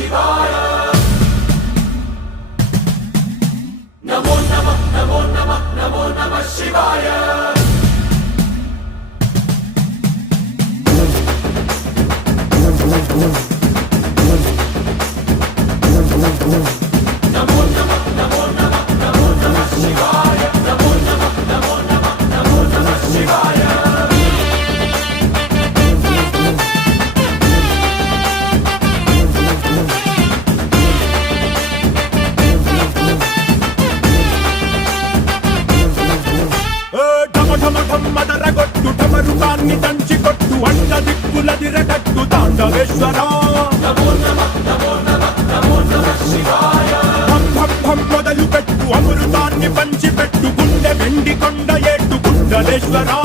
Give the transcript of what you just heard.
శివాయ నమో నమః నమో నమః నమో నమః శివాయ నమో నమః నమో నమః నమో నమః శివాయ నమో నమః నమో నమః నమో నమః శివాయ మదరగొట్టు టమరుకాన్ని దంచి కొట్టు అండ దిక్కులదిరగట్టు తాండవేశ్వరా నమో నమః నమో నమః నమో నమః శివాయ భం భం భం మొదలు పెట్టు అమృతాన్ని పంచి పెట్టు గుండె వెండి కొండ ఏట్టు కుండలేశ్వరా